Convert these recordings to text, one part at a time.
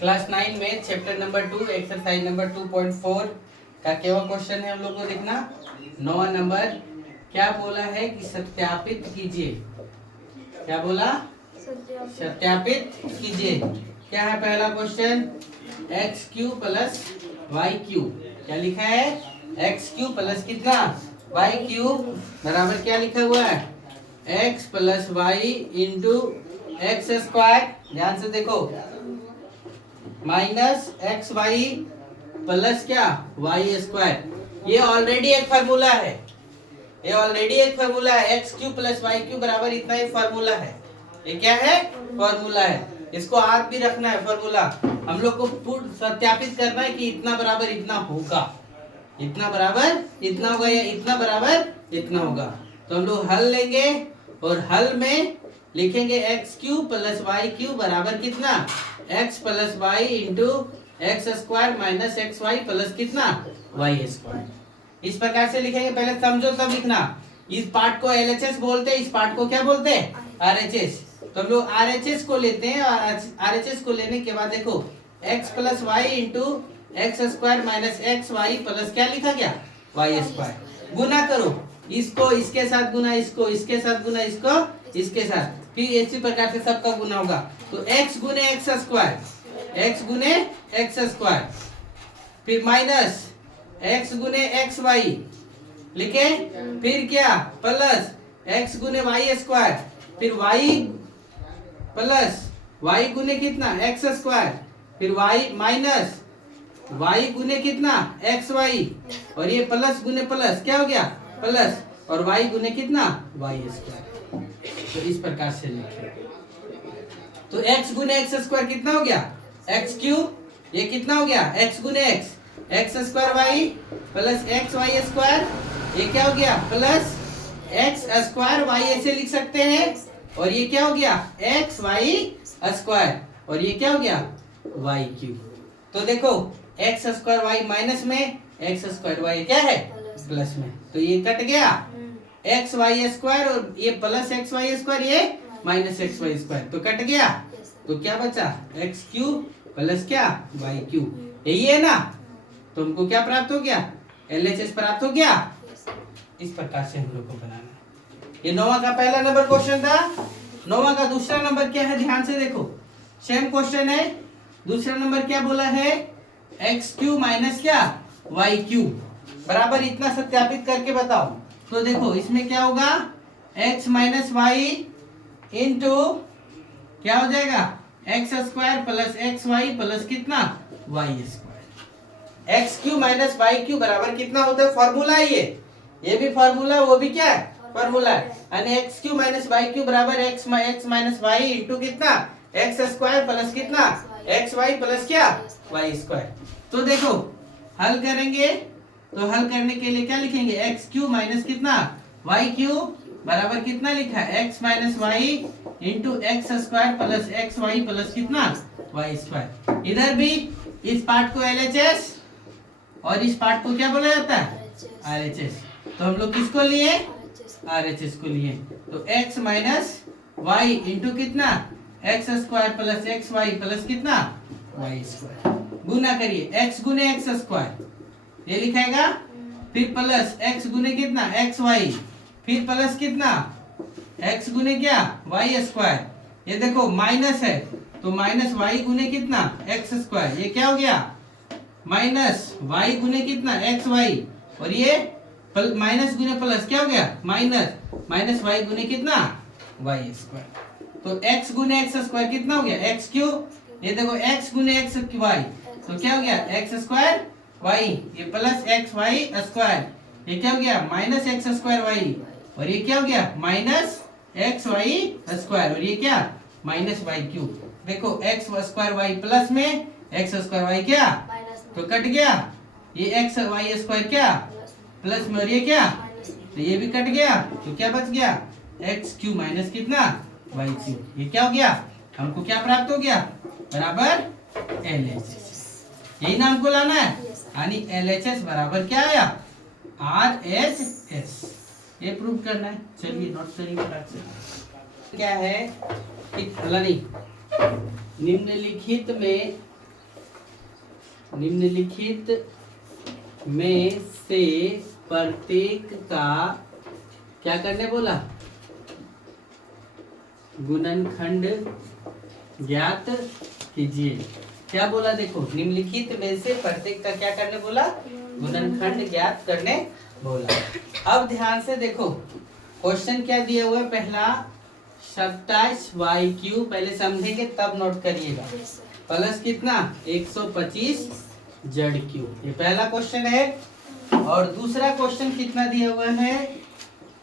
Class 9 में chapter number 2 exercise number 2.4 का केवल क्वेश्चन है हम लोग को देखना। 9वां नंबर क्या बोला है कि सत्यापित कीजिए। क्या बोला? सत्यापित कीजिए। क्या है पहला question? X cube plus Y cube. क्या लिखा है? एक्स क्यू प्लस कितना? वाई क्यू बराबर क्या लिखा हुआ है? X plus Y into x square. ध्यान से देखो, माइनस एक्स वाई प्लस क्या? Y square. ये ऑलरेडी एक फार्मूला है, ये ऑलरेडी एक फार्मूला है। X cube plus Y cube बराबर इतना ही फार्मूला है। ये क्या है? फार्मूला है। इसको याद भी रखना है फार्मूला। हम लोग को पूर्ण सत्यापित करना है कि इतना बराबर इतना होगा, इतना बराबर इतना होगा या इतना बराबर इतना होगा। तो हम लोग हल लेंगे और हल में लिखेंगे x cube plus Y cube बराबर कितना? X plus Y into x square minus x Y plus कितना? Y square. इस प्रकार से लिखेंगे। पहले समझो तब लिखना। इस पार्ट को एलएचएस बोलते हैं, इस पार्ट को क्या बोलते हैं? आरएचएस। तो हम लोग आरएचएस को लेते हैं और आरएचएस को लेने के बाद देखो X plus Y into x square minus x Y plus क्या लिखा गया? Y square. गुना करो, इसको इसके साथ गुना, इसको इसके साथ गुना, इसको इसके साथ, फिर इसी प्रकार से सबका गुना होगा। तो x गुने एक्स स्क्वायर, x गुने एक्स स्क्वायर, फिर माइनस x गुने एक्स वाई लिखे, फिर क्या? प्लस x गुने वाई स्क्वायर, फिर y प्लस y गुने कितना? एक्स स्क्वायर, फिर y माइनस y गुने कितना? एक्स वाई, और ये प्लस गुने प्लस क्या हो गया? प्लस, और y गुने कितना? Y square. तो इस प्रकार से लिखे। तो x गुने एक्स स्क्वायर कितना हो गया? X cube. ये कितना हो गया? x गुने X, X square Y plus x Y square. ये क्या हो गया? प्लस एक्स स्क्वायर वाई ऐसे लिख सकते हैं, और ये क्या हो गया? एक्स वाई स्क्वायर, और ये क्या हो गया? Y cube. तो देखो एक्स स्क्वायर वाई माइनस में, एक्स स्क्वायर वाई क्या है? प्लस में। तो ये कट गया एक्स वाई स्क्वायर, और ये प्लस एक्स वाई स्क्वायर, ये माइनस एक्स वाई स्क्वायर, तो कट गया। तो क्या बचा? एक्स क्यूब प्लस क्या? Y cube. यही है ना? तो हमको क्या प्राप्त हो गया? एलएचएस प्राप्त हो गया। इस प्रकार से हम लोग को बनाना। ये 9वां का पहला नंबर क्वेश्चन था। 9वां का दूसरा नंबर क्या है? ध्यान से देखो, सेम क्वेश्चन है। दूसरा नंबर क्या बोला है? एक्स क्यू माइनस क्या? वाई क्यू बराबर इतना सत्यापित करके बताओ। तो देखो इसमें क्या होगा? x माइनस वाई इंटू क्या हो जाएगा? X square plus x Y plus कितना? Y square. X cube minus Y cube बराबर कितना होता है? फॉर्मूला है ये भी फॉर्मूला, वो भी क्या है? फॉर्मूला है। यानी X cube minus Y cube बराबर एक्स माइनस वाई इंटू कितना? एक्स स्क्वायर प्लस कितना? एक्स वाई प्लस क्या? Y square. तो देखो हल करेंगे, तो हल करने के लिए क्या लिखेंगे? एक्स क्यू माइनस कितना? वाई क्यू बराबर कितना लिखा है? X minus Y into x square plus x Y plus कितना? Y square. इधर भी इस पार्ट को एलएचएस और इस पार्ट को क्या बोला जाता है? आरएचएस। तो हम लोग किसको लिए? आरएचएस को लिए। तो एक्स माइनस वाई इंटू कितना? X square plus x Y plus कितना? Y square. गुना करिए, एक्स गुने एक्स स्क्वायर ये लिखाएगा, फिर प्लस एक्स गुने कितना? एक्स वाई, फिर प्लस कितना? एक्स गुने क्या? Y square. ये देखो माइनस है, तो माइनस वाई गुने कितना? X square. ये क्या हो गया? माइनस वाई गुने कितना? एक्स वाई, और ये माइनस गुने प्लस क्या हो गया? माइनस वाई गुने कितना? Y square. तो x गुने एक्स स्क्वायर कितना हो गया? X cube. ये देखो x गुने एक्स वाई, तो क्या हो गया? एक्स स्क्वायर वाई, ये प्लस एक्स वाई स्क्वायर, ये क्या हो गया? माइनस एक्स स्क्वायर वाई, और ये क्या हो गया? माइनस एक्स वाई स्क्वायर, और ये क्या? Minus Y cube. देखो एक्स स्क्वायर वाई प्लस में, एक्स स्क्वायर वाई क्या? तो कट गया। ये एक्स वाई स्क्वायर क्या? प्लस में, और ये क्या? तो ये भी कट गया। तो क्या बच गया? एक्स क्यू माइनस कितना? Y cube. ये क्या हो गया? हमको क्या प्राप्त हो गया? बराबर एलएचएस। यही ना हमको लाना है। यानी एलएचएस बराबर क्या आया? आरएचएस। ये प्रूव करना है। चलिए नोट करिए फटाक से। क्या है? निम्नलिखित में निम्नलिखित में से प्रत्येक का क्या करने बोला, गुणनखंड ज्ञात कीजिए। क्या बोला देखो, निम्नलिखित में से प्रत्येक का क्या करने बोला, गुणनखंड ज्ञात करने बोला। अब ध्यान से देखो क्वेश्चन क्या दिया हुआ है, पहला 27y³ पहले समझेंगे तब नोट करिएगा, प्लस कितना 125 z³, ये पहला क्वेश्चन है। और दूसरा क्वेश्चन कितना दिया हुआ है,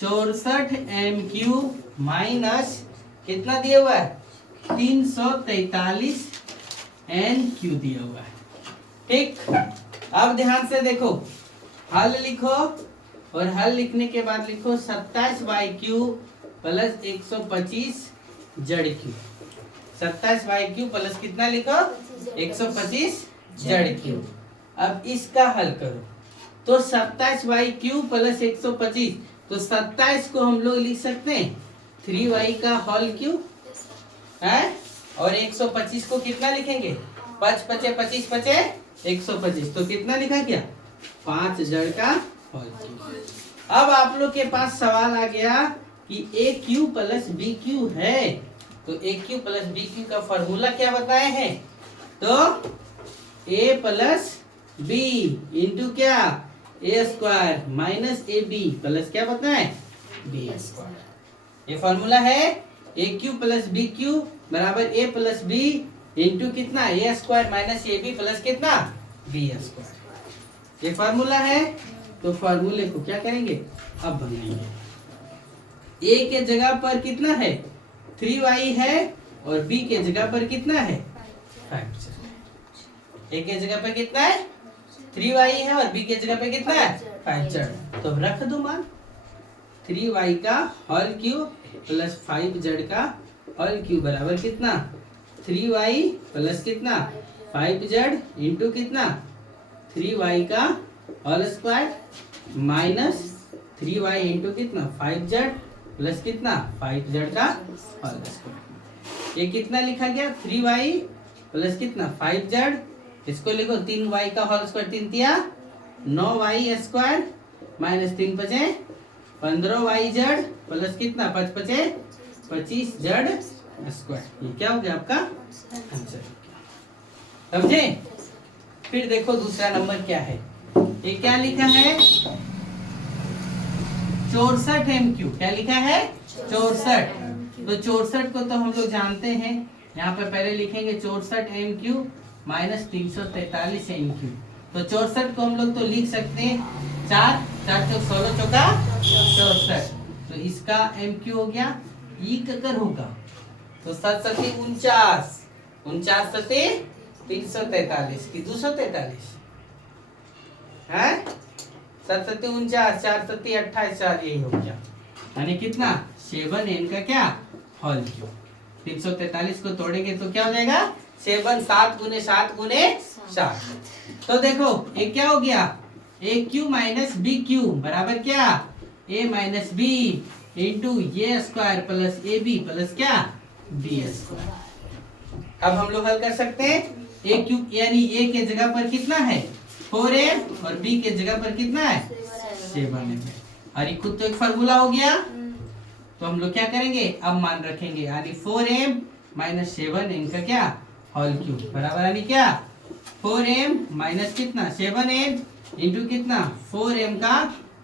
64 m³ माइनस कितना दिया हुआ है, 343 n³ दिया हुआ है। ठीक, अब ध्यान से देखो, हल लिखो और हल लिखने के बाद लिखो 27y³ plus 125 z³। 27y³ plus कितना लिखो, 125 z³। अब इसका हल करो, तो 27y³ प्लस 125, तो 27 को हम लोग लिख सकते हैं 3y का होल क्यूब है, और 125 को कितना लिखेंगे, 5 पचे 25 पचे 125, तो कितना लिखा गया 5 जड़ का होल क्यूब। अब आप लोग के पास सवाल आ गया कि AQ प्लस BQ है, तो AQ प्लस BQ का फॉर्मूला क्या बताए हैं, तो A प्लस B इंटू क्या A² माइनस AB प्लस क्या बताए B²। ये फॉर्मूला है AQ प्लस BQ बराबर A प्लस B इंटू कितना A² माइनस AB प्लस कितना B²। ये फॉर्मूला है, तो फॉर्मूले को क्या करेंगे, अब बनाएंगे। A के जगह पर कितना है 3y है, और B के जगह पर कितना है 5। A के जगह पर कितना है 3y है, और B के जगह पर कितना है 5 जड़, तो रख दो मान 3y का होल क्यूब प्लस 5 जड़ का होल क्यूब बराबर कितना 3y प्लस कितना 5 जड़ इंटू कितना 3y का whole square minus 3y into कितना 5 जड़ प्लस कितना 5 जड़ का होल स्क्वायर। ये कितना लिखा गया 3y प्लस कितना 5 जड़, इसको लिखो 3y का होल स्क्वायर 3 तिया 9y² माइनस 3 पचे 15y जड़ प्लस कितना 5 पचे 25 जड़ स्क्वायर। ये क्या हो गया आपका आंसर, समझे। फिर देखो दूसरा नंबर क्या है, ये क्या लिखा है 64 m³, क्या लिखा है 64। तो 64 को तो हम लोग जानते हैं, यहाँ पे पहले लिखेंगे 64 m³ माइनस 343 m³। तो 64 को हम लोग तो लिख सकते हैं 4 4 चौक 16 चौका 64, तो इसका m³ हो गया, ई अगर होगा तो 7 सती 49 49 सती 343 की 243 है, 7 सती 49 4 सती 28 4, यही हो गया, यानी कितना 7n का क्या होल क्यूब। 343 को तोड़ेंगे तो क्या हो जाएगा 7 7 गुने 7 गुने 7। तो देखो ये क्या हो गया AQ माइनस BQ बराबर क्या A minus B into A² plus AB plus क्या B²। अब हम लोग हल कर सकते हैं, AQ यानी A के जगह पर कितना है 4m और B के जगह पर कितना है 7m, और ये खुद तो एक फार्मूला हो गया, तो हम लोग क्या करेंगे अब मान रखेंगे, यानी 4m माइनस 7n का क्या होल क्यूब बराबर यानी क्या 4m माइनस कितना 7n इंटू कितना 4m का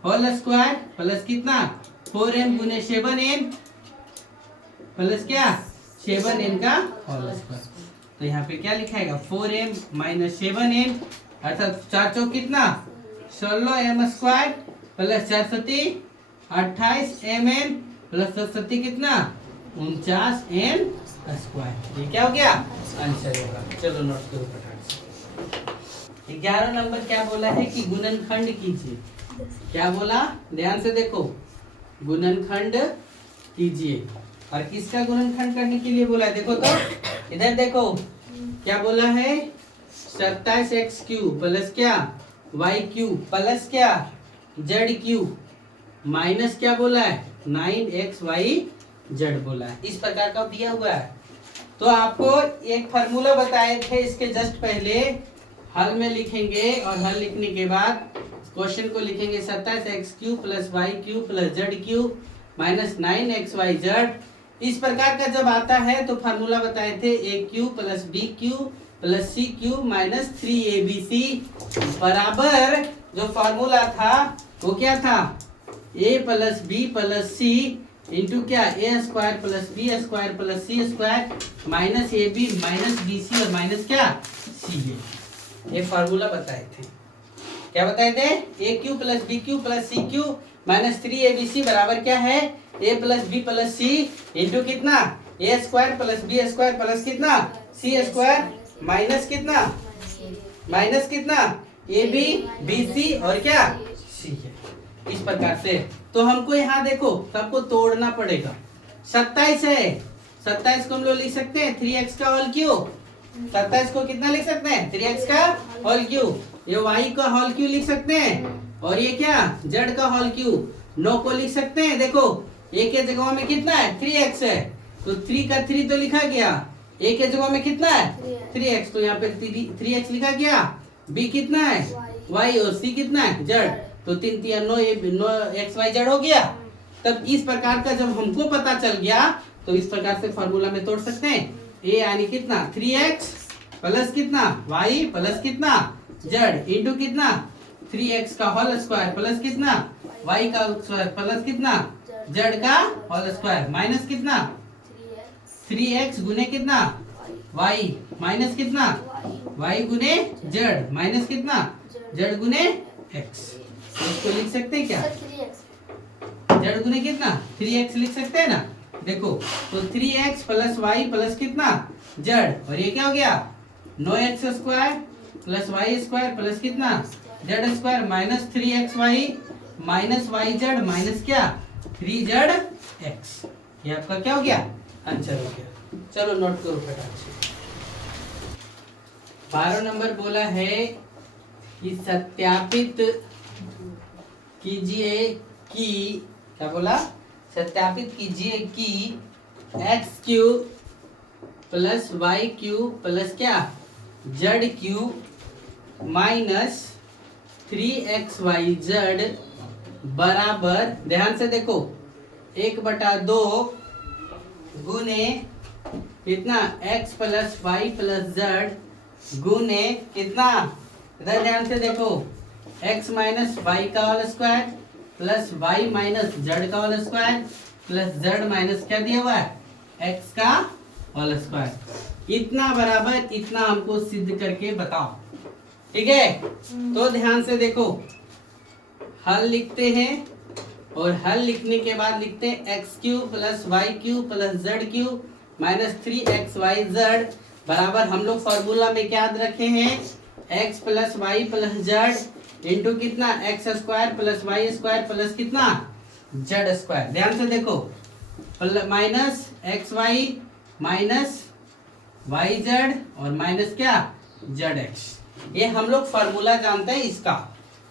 होल स्क्वायर प्लस कितना 4m गुने 7n प्लस क्या 7n का होल स्क्वायर। तो यहाँ पे क्या लिखाएगा 4m माइनस 7n अर्थात 4 चौक कितना 16m² प्लस 4 सती 28mn प्लस 10 सती कितना 49n²। ये क्या हो गया आंसर होगा। चलो नोट करो फटाफट से। 11 नंबर क्या बोला है कि गुणनखंड कीजिए, क्या बोला ध्यान से देखो, गुणनखंड कीजिए, और किसका गुणनखंड करने के लिए बोला है देखो, तो इधर देखो क्या बोला है 27x³ प्लस क्या y³ प्लस क्या z³ माइनस क्या बोला है 9xy z बोला है, इस प्रकार का दिया हुआ है। तो आपको एक फार्मूला बताए थे इसके जस्ट पहले, हल में लिखेंगे और हल लिखने के बाद क्वेश्चन को लिखेंगे 27 X cube plus Y cube plus Z cube minus 9 X Y Z. इस प्रकार का जब आता है तो फार्मूला बताए थे a cube plus b cube plus c cube minus 3abc बराबर जो फार्मूला था वो क्या था a plus b plus c into क्या a square plus b square plus c square minus a b minus b c और minus क्या सी ए। ये फार्मूला बताए थे। क्या बताए थे a cube plus b cube plus c cube minus 3abc बराबर क्या है a plus b plus c into कितना a square plus b square plus कितना सी स्क्वायर माइनस कितना ए बी बी सी और क्या सी है। इस प्रकार से तो हमको यहाँ देखो सबको तोड़ना पड़ेगा। 27 है, 27 को हम लोग लिख सकते हैं 3x का होल क्यूब। 27 को कितना लिख सकते हैं 3x का होल क्यूब। ये y का होल क्यूब लिख सकते हैं और ये क्या z का होल क्यूब 9 को लिख सकते हैं। देखो a के जगह में कितना है 3x है तो 3 का 3 तो लिखा गया। a के जगह में कितना है 3x तो यहाँ पे 3x लिखा गया। b कितना है y और c कितना है z तो 3 3 9 x y z हो गया। तब इस प्रकार का जब हमको पता चल गया तो इस प्रकार से फॉर्मूला में तोड़ सकते हैं। a यानी कितना 3x प्लस कितना y प्लस कितना z इंटू कितना 3x का होल स्क्वायर प्लस कितना y का स्क्वायर प्लस कितना z का होल स्क्वायर माइनस कितना 3x गुने कितना y माइनस कितना y गुने z माइनस कितना z गुने x। इसको लिख सकते हैं क्या z गुने कितना 3x लिख सकते हैं ना। देखो तो 3x प्लस वाई प्लस कितना z और ये क्या हो गया 9x square plus Y square plus कितना z square minus 3xy minus yz minus क्या 3zx। ये आपका क्या हो गया आंसर हो गया। चलो नोट करो फटाफट से। 12 नंबर बोला है कि सत्यापित कीजिए कि क्या बोला सत्यापित कीजिए कि x cube plus Y cube plus क्या जेड क्यूब माइनस 3xyz बराबर ध्यान से देखो 1/2 गुने कितना x plus Y plus Z गुने कितना इधर ध्यान से देखो x माइनस वाई का whole square plus Y minus z का whole square plus z minus क्या दिया हुआ है x का होल स्क्वायर इतना बराबर इतना हमको सिद्ध करके बताओ। ठीक है तो ध्यान से देखो हल लिखते हैं और हल लिखने के बाद लिखते हैं X cube plus Y cube plus Z cube minus 3xyz बराबर हम लोग फॉर्मूला में क्या याद रखे हैं x plus Y plus z into कितना x square plus Y square plus कितना जेड स्क्वायर। ध्यान से देखो minus x Y minus Y Z और माइनस क्या जेड एक्स। ये हम लोग फॉर्मूला जानते हैं इसका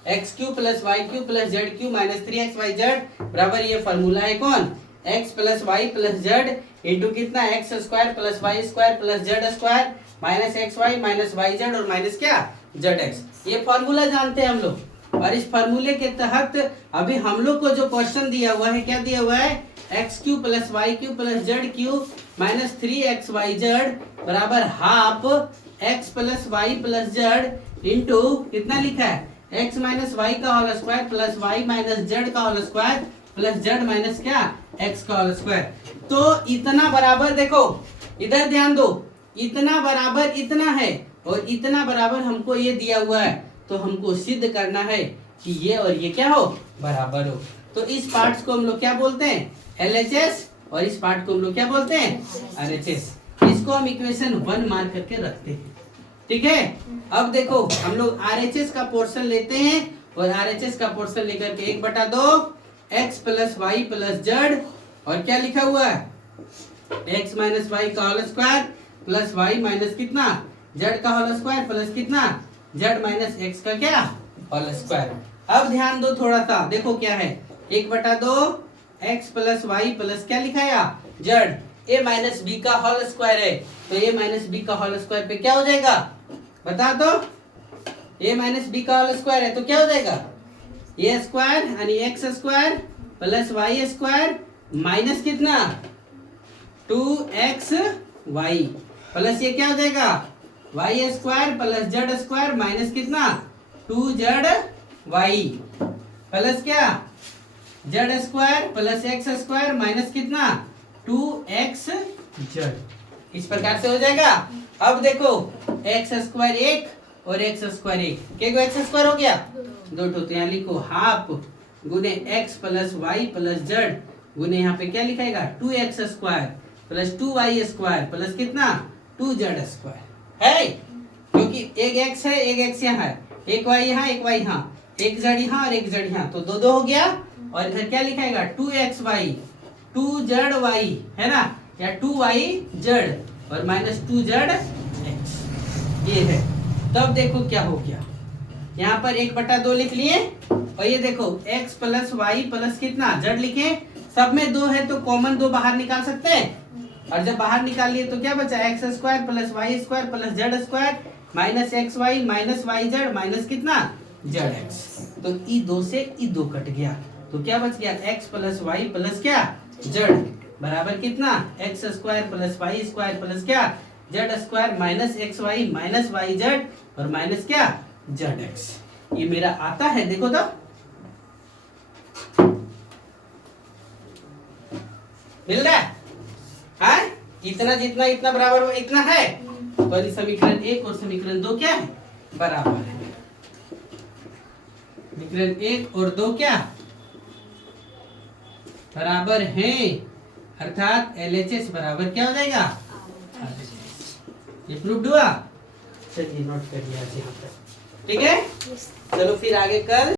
x cube plus Y cube plus Z cube minus 3xyz बराबर ये फॉर्मूला है कौन x plus Y plus z into कितना x square plus Y square plus Z square minus x Y minus Y Z और minus क्या Z x. ये formula जानते हैं हम लोग और इस फॉर्मूले के तहत अभी हम लोग को जो क्वेश्चन दिया हुआ है क्या दिया हुआ है x cube plus Y cube plus Z cube minus 3xyz बराबर half x plus Y plus z into कितना लिखा है एक्स माइनस वाई का whole square plus Y minus z का whole square plus z minus क्या x का whole square. तो इतना बराबर देखो इधर ध्यान दो इतना बराबर इतना है और इतना बराबर हमको ये दिया हुआ है तो हमको सिद्ध करना है कि ये और ये क्या हो बराबर हो। तो इस पार्ट्स को हम लोग क्या बोलते हैं LHS और इस पार्ट को हम लोग क्या बोलते हैं RHS। इसको हम इक्वेशन 1 मार करके रखते हैं। ठीक है अब देखो हम लोग RHS का पोर्शन लेते हैं और RHS का पोर्शन लेकर के 1/2 x plus Y plus Z और क्या लिखा हुआ है x माइनस वाई का whole square plus Y minus कितना जेड का होल स्क्वायर प्लस कितना जेड माइनस एक्स का क्या होल स्क्वायर। अब ध्यान दो थोड़ा सा देखो क्या है 1/2 x प्लस वाई प्लस क्या लिखा है जेड a माइनस बी का होल स्क्वायर है तो a माइनस बी का होल स्क्वायर पे क्या हो जाएगा बता दो ए माइनस बी का होल स्क्वायर है तो क्या हो जाएगा ए स्क्वायर यानी X square plus Y square minus कितना 2x वाई प्लस ये क्या हो जाएगा Y square plus Z square minus कितना 2z वाई प्लस क्या Z square plus X square minus कितना 2x जेड। इस प्रकार से हो जाएगा। अब देखो एक्स स्क्वायर एक और एक्स स्क्वायर एक क्या एक्स स्क्वायर हो गया दो तो यहाँ लिखो हाफ गुने X plus Y plus Z गुने यहाँ पे क्या लिखाएगा 2x square plus 2y square plus कितना 2z स्क्वायर है क्योंकि एक x है एक x यहाँ है एक y यहाँ एक y यहाँ एक z यहाँ और एक z यहाँ तो दो दो हो गया और इधर क्या लिखाएगा 2xy 2zy है ना या 2yz और माइनस 2zx ये है। तब देखो क्या हो गया यहाँ पर 1/2 लिख लिए और ये देखो x प्लस वाई प्लस कितना z लिखे सब में 2 है तो कॉमन 2 बाहर निकाल सकते हैं और जब बाहर निकाल लिए तो क्या बचा X square plus Y square plus Z square minus x Y minus Y Z minus कितना जेड एक्स तो ई 2 से ई 2 कट गया तो क्या बच गया एक्स प्लस वाई प्लस क्या जेड बराबर कितना x square plus Y square plus क्या Z square minus x Y minus Y Z और माइनस क्या जेड एक्स। ये मेरा आता है देखो तो मिल रहा है इतना जितना इतना बराबर इतना है तो समीकरण 1 और समीकरण 2 क्या है बराबर है। समीकरण 1 और 2 क्या बराबर है अर्थात LHS बराबर क्या हो जाएगा ये प्रूफ हुआ। चलिए नोट कर लिया यहाँ पर ठीक है चलो फिर आगे कल